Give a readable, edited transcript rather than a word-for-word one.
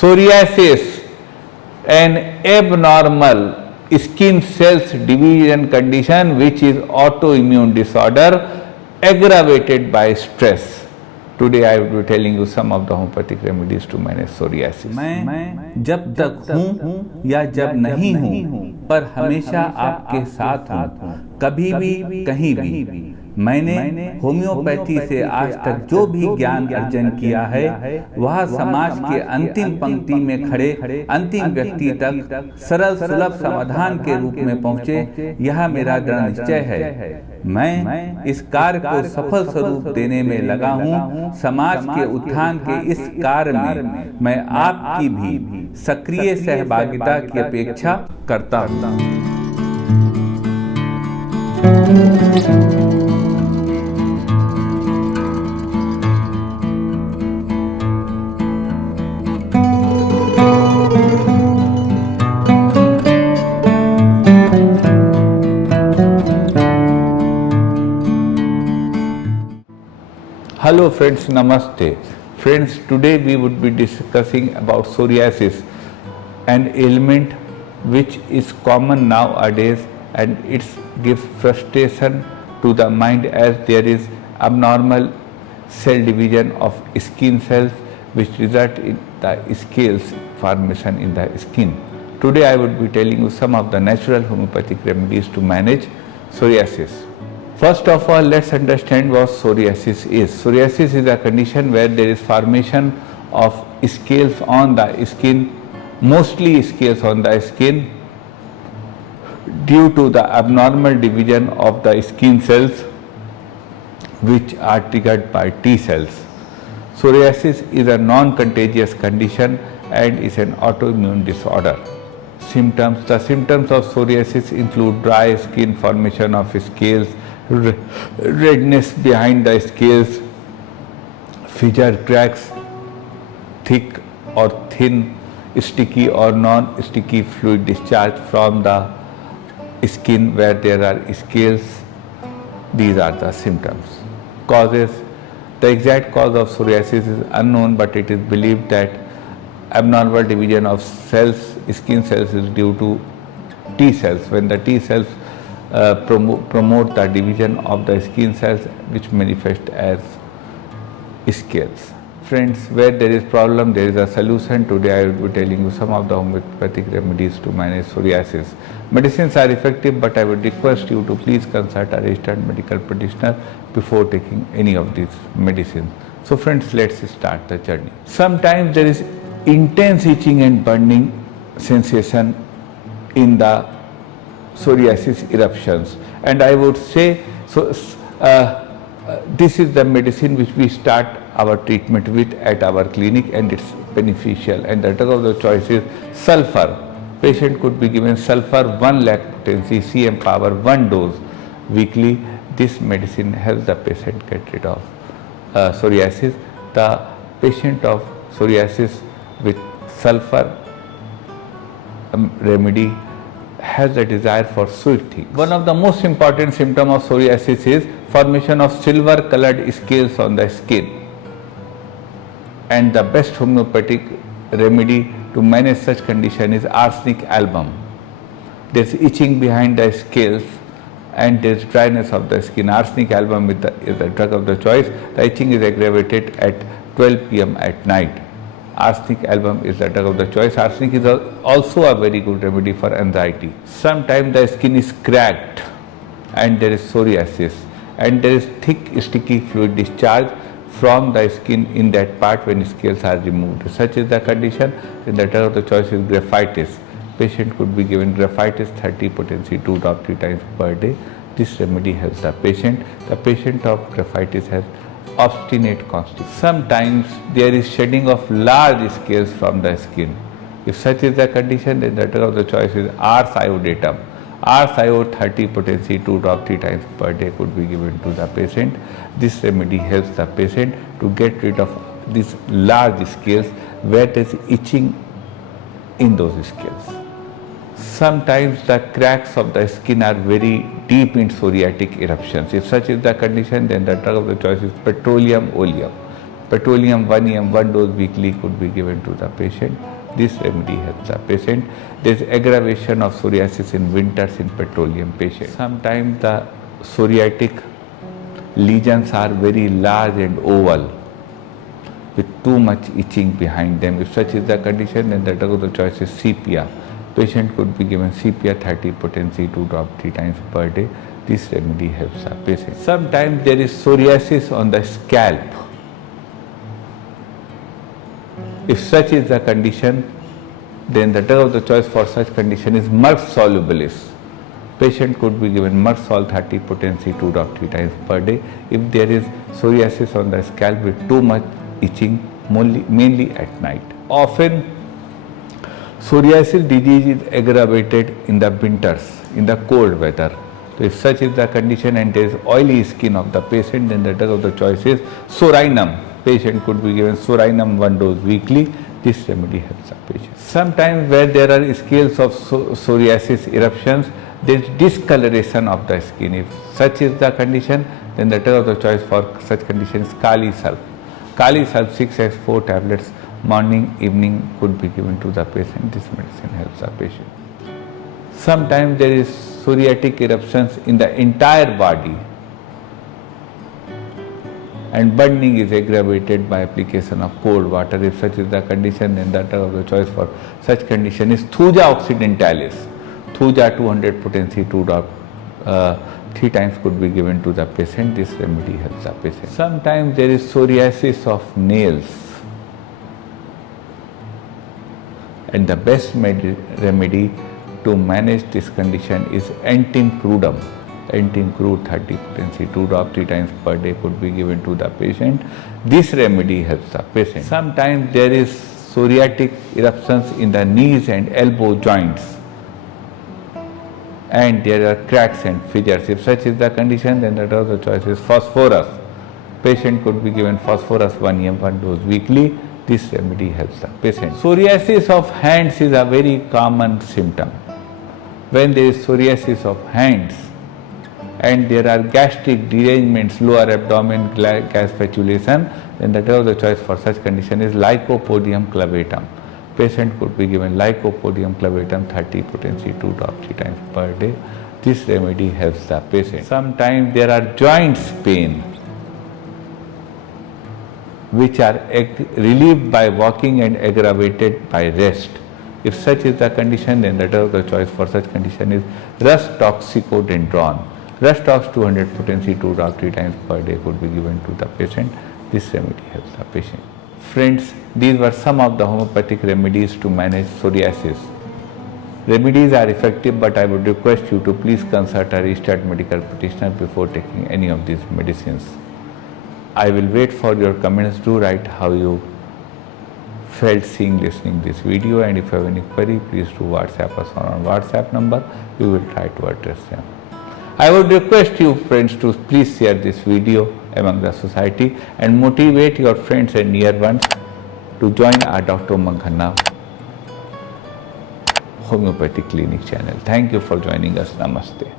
Psoriasis, an abnormal skin cells division condition which is autoimmune disorder aggravated by stress. Today I will be telling you some of the homeopathic remedies to manage psoriasis. मैं जब तक हूँ या जब नहीं हूँ पर हमेशा आपके साथ हूँ, कभी भी कहीं भी। मैंने होम्योपैथी से आज तक जो भी ज्ञान अर्जन किया है वह समाज के अंतिम पंक्ति में खड़े अंतिम व्यक्ति तक सरल सुलभ समाधान के रूप में पहुँचे, यह मेरा दृढ़ निश्चय है। मैं इस कार्य को सफल स्वरूप देने में लगा हूँ। समाज के उत्थान के इस कार्य में मैं आपकी भी सक्रिय सहभागिता की अपेक्षा करता हूँ। Hello friends, Namaste. Friends, today we would be discussing about psoriasis, an ailment which is common nowadays, and it gives frustration to the mind as there is abnormal cell division of skin cells which result in the scales formation in the skin. Today I would be telling you some of the natural homeopathic remedies to manage psoriasis. First of all, let's understand what psoriasis is. Psoriasis is a condition where there is formation of scales on the skin, mostly scales on the skin, due to the abnormal division of the skin cells which are triggered by T cells. Psoriasis is a non-contagious condition and is an autoimmune disorder. Symptoms. The symptoms of psoriasis include dry skin, formation of scales, redness behind the scales, fissure cracks, thick or thin, sticky or non-sticky fluid discharge from the skin where there are scales. These are the symptoms. Causes. The exact cause of psoriasis is unknown, but it is believed that abnormal division of cells, skin cells, is due to T cells. When the T cells promote the division of the skin cells which manifest as scales. Friends, where there is problem, there is a solution. Today I will be telling you some of the homeopathic remedies to manage psoriasis. Medicines are effective, but I would request you to please consult a registered medical practitioner before taking any of these medicines. So friends, let's start the journey. Sometimes there is intense itching and burning sensation in the psoriasis eruptions, and I would say so. This is the medicine which we start our treatment with at our clinic, and it's beneficial. And the drug of the choice is sulfur. Patient could be given sulfur 1 lakh potency cm power 1 dose weekly. This medicine helps the patient get rid of psoriasis. The patient of psoriasis with sulfur remedy has a desire for sweet things. One of the most important symptoms of psoriasis is formation of silver colored scales on the skin. And the best homeopathic remedy to manage such condition is arsenic album. There is itching behind the scales and there is dryness of the skin. Arsenic album is the drug of the choice. The itching is aggravated at 12 p.m. at night. Arsenic album is the drug of the choice. Arsenic is also a very good remedy for anxiety. Sometimes the skin is cracked and there is psoriasis and there is thick sticky fluid discharge from the skin in that part when scales are removed. Such is the condition. Then the drug of the choice is graphitis. Patient could be given graphitis 30 potency 2 drops 3 times per day. This remedy helps the patient. The patient of graphitis has obstinate constipation. Sometimes there is shedding of large scales from the skin. If such is the condition, then the drug of the choice is Ars iodatum. Ars io 30 potency 2 drops 3 times per day could be given to the patient. This remedy helps the patient to get rid of these large scales where there is itching in those scales. Sometimes the cracks of the skin are very deep in psoriatic eruptions. If such is the condition, then the drug of the choice is petroleum oleum. Petroleum 1 em 1 dose weekly could be given to the patient. This remedy helps the patient. There is aggravation of psoriasis in winters in petroleum patients. Sometimes the psoriatic lesions are very large and oval with too much itching behind them. If such is the condition, then the drug of the choice is sepia. Patient could be given sepia 30 potency 2 drops 3 times per day. This remedy helps the patient. Sometimes there is psoriasis on the scalp. If such is the condition, then the drug of the choice for such condition is Merck solubilis. Patient could be given Merck sol 30 potency 2 drops 3 times per day. If there is psoriasis on the scalp with too much itching, mainly at night. Often psoriasis disease is aggravated in the winters, in the cold weather. So if such is the condition and there is oily skin of the patient, then the drug of the choice is Sorinum. Patient could be given Sorinum 1 dose weekly. This remedy helps the patient. Sometimes where there are scales of psoriasis eruptions, there is discoloration of the skin. If such is the condition, then the drug of the choice for such condition is Kali Sulf. Kali Sulf 6x4 tablets morning, evening could be given to the patient. This medicine helps the patient. Sometimes there is psoriatic eruptions in the entire body and burning is aggravated by application of cold water. If such is the condition, then the drug of the choice for such condition is Thuja occidentalis. Thuja 200 potency 2 drops 3 times could be given to the patient. This remedy helps the patient. Sometimes there is psoriasis of nails, and the best remedy to manage this condition is Antim crudum. Antim crude 30 potency 2 drops 3 times per day could be given to the patient. This remedy helps the patient. Sometimes there is psoriatic eruptions in the knees and elbow joints, and there are cracks and fissures. If such is the condition, then the drug of the choice is phosphorus. Patient could be given phosphorus 1 em 1 dose weekly. This remedy helps the patient. Psoriasis of hands is a very common symptom. When there is psoriasis of hands and there are gastric derangements, lower abdomen gas fatulation, then the drug of the choice for such condition is Lycopodium clavatum. Patient could be given Lycopodium clavatum 30 potency 2 drops 3 times per day. This remedy helps the patient. Sometimes there are joints pain which are relieved by walking and aggravated by rest. If such is the condition, then the drug of the choice for such condition is Rus toxicodendron. Rus tox 200 potency 2 drops 3 times per day could be given to the patient. This remedy helps the patient. Friends, these were some of the homeopathic remedies to manage psoriasis. Remedies are effective, but I would request you to please consult a registered medical practitioner before taking any of these medicines. I will wait for your comments. Do write how you felt listening this video, and if you have any query, please do WhatsApp us on our WhatsApp number. We will try to address them. I would request you friends to please share this video among the society and motivate your friends and near ones to join our Dr. Umang Khanna Homeopathic Clinic channel. Thank you for joining us. Namaste.